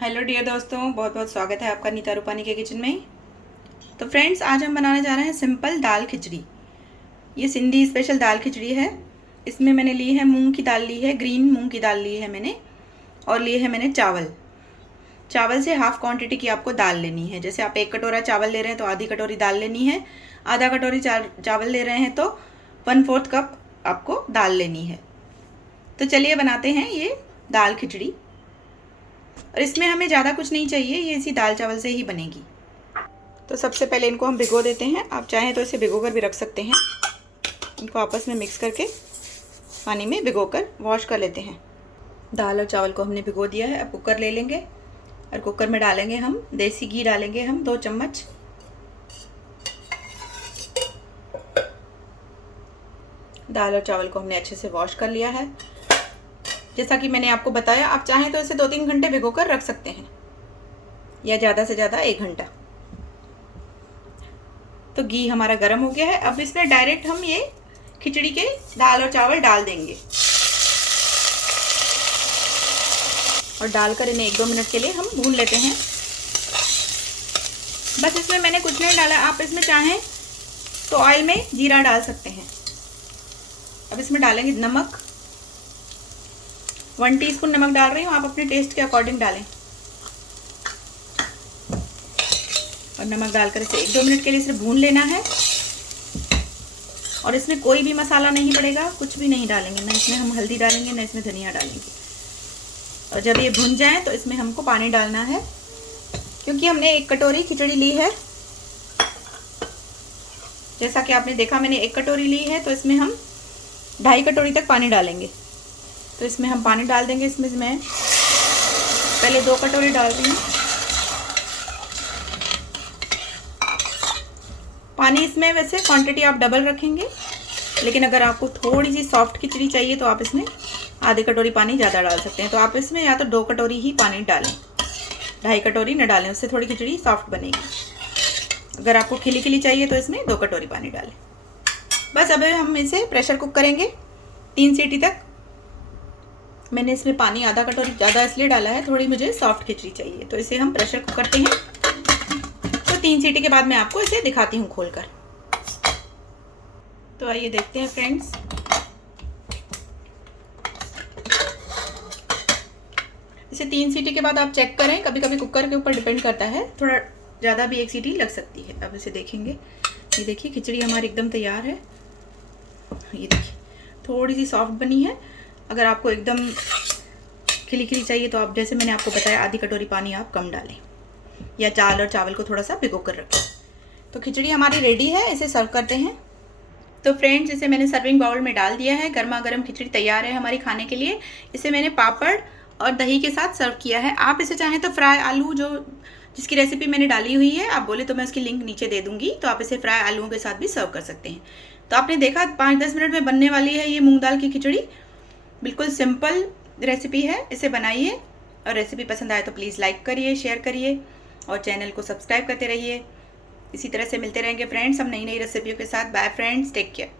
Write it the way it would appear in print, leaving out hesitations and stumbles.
Hello dear दोस्तों, बहुत बहुत स्वागत है आपका नीता रूपानी के किचन में। तो फ्रेंड्स, आज हम बनाने जा रहे हैं सिंपल दाल खिचड़ी। ये सिंधी स्पेशल दाल खिचड़ी है। इसमें मैंने ली है मूंग की दाल, ली है ग्रीन मूंग की दाल ली है मैंने, और लिए है मैंने चावल। चावल से हाफ क्वांटिटी की आपको दाल लेनी है। जैसे आप 1 कटोरा चावल ले रहे हैं तो आधी कटोरी दाल लेनी है। आधा कटोरी चावल ले रहे हैं तो 1/4 कप आपको दाल लेनी है। तो चलिए बनाते हैं ये दाल खिचड़ी। और इसमें हमें ज़्यादा कुछ नहीं चाहिए, ये इसी दाल चावल से ही बनेगी। तो सबसे पहले इनको हम भिगो देते हैं। आप चाहें तो इसे भिगो कर भी रख सकते हैं। इनको आपस में मिक्स करके पानी में भिगो कर वॉश कर लेते हैं। दाल और चावल को हमने भिगो दिया है। अब कुकर ले लेंगे और कुकर में डालेंगे हम देसी घी, डालेंगे हम 2 चम्मच। दाल और चावल को हमने अच्छे से वॉश कर लिया है। जैसा कि मैंने आपको बताया, आप चाहें तो इसे 2-3 घंटे भिगो कर रख सकते हैं, या ज़्यादा से ज़्यादा 1 घंटा। तो घी हमारा गर्म हो गया है। अब इसमें डायरेक्ट हम ये खिचड़ी के दाल और चावल डाल देंगे और डालकर इन्हें 1-2 मिनट के लिए हम भून लेते हैं। बस इसमें मैंने कुछ नहीं डाला। आप इसमें चाहें तो ऑयल में जीरा डाल सकते हैं। अब इसमें डालेंगे नमक। 1 टीस्पून नमक डाल रही हूँ, आप अपने टेस्ट के अकॉर्डिंग डालें। और नमक डालकर इसे 1-2 मिनट के लिए सिर्फ भून लेना है। और इसमें कोई भी मसाला नहीं पड़ेगा, कुछ भी नहीं डालेंगे, ना इसमें हम हल्दी डालेंगे, ना इसमें धनिया डालेंगे। और जब ये भुन जाए तो इसमें हमको पानी डालना है, क्योंकि हमने 1 कटोरी खिचड़ी ली है। जैसा कि आपने देखा, मैंने 1 कटोरी ली है, तो इसमें हम 2.5 कटोरी तक पानी डालेंगे। तो इसमें हम पानी डाल देंगे। इसमें मैं पहले 2 कटोरी डाल रही हूँ पानी। इसमें वैसे क्वांटिटी आप डबल रखेंगे, लेकिन अगर आपको थोड़ी सी सॉफ्ट खिचड़ी चाहिए तो आप इसमें आधी कटोरी पानी ज़्यादा डाल सकते हैं। तो आप इसमें या तो 2 कटोरी ही पानी डालें, 2.5 कटोरी न डालें, उससे थोड़ी खिचड़ी सॉफ्ट बनेगी। अगर आपको खिली खिली चाहिए तो इसमें 2 कटोरी पानी डालें। बस अब हम इसे प्रेशर कुक करेंगे 3 सीटी तक। मैंने इसमें पानी आधा कटोरी ज़्यादा इसलिए डाला है, थोड़ी मुझे सॉफ्ट खिचड़ी चाहिए। तो इसे हम प्रेशर कुक करते हैं। तो 3 सीटी के बाद मैं आपको इसे दिखाती हूँ खोलकर। तो आइए देखते हैं फ्रेंड्स। इसे 3 सीटी के बाद आप चेक करें। कभी कभी कुकर के ऊपर डिपेंड करता है, थोड़ा ज़्यादा भी 1 सीटी लग सकती है। अब इसे देखेंगे। ये देखिए, खिचड़ी हमारी एकदम तैयार है। ये देखिए, थोड़ी सी सॉफ्ट बनी है। अगर आपको एकदम खिली खिली चाहिए तो आप, जैसे मैंने आपको बताया, आधी कटोरी पानी आप कम डालें, या दाल और चावल को थोड़ा सा भिगो कर रखें। तो खिचड़ी हमारी रेडी है, इसे सर्व करते हैं। तो फ्रेंड्स, इसे मैंने सर्विंग बाउल में डाल दिया है। गर्मा गर्म खिचड़ी तैयार है हमारी खाने के लिए। इसे मैंने पापड़ और दही के साथ सर्व किया है। आप इसे चाहें तो फ्राई आलू, जिसकी रेसिपी मैंने डाली हुई है, आप बोले तो मैं उसकी लिंक नीचे दे दूंगी, तो आप इसे फ्राई आलूओं के साथ भी सर्व कर सकते हैं। तो आपने देखा, 5-10 मिनट में बनने वाली है ये मूंग दाल की खिचड़ी। बिल्कुल सिंपल रेसिपी है, इसे बनाइए। और रेसिपी पसंद आए तो प्लीज़ लाइक करिए, शेयर करिए और चैनल को सब्सक्राइब करते रहिए। इसी तरह से मिलते रहेंगे फ्रेंड्स हम नई नई रेसिपियों के साथ। Bye friends, take care.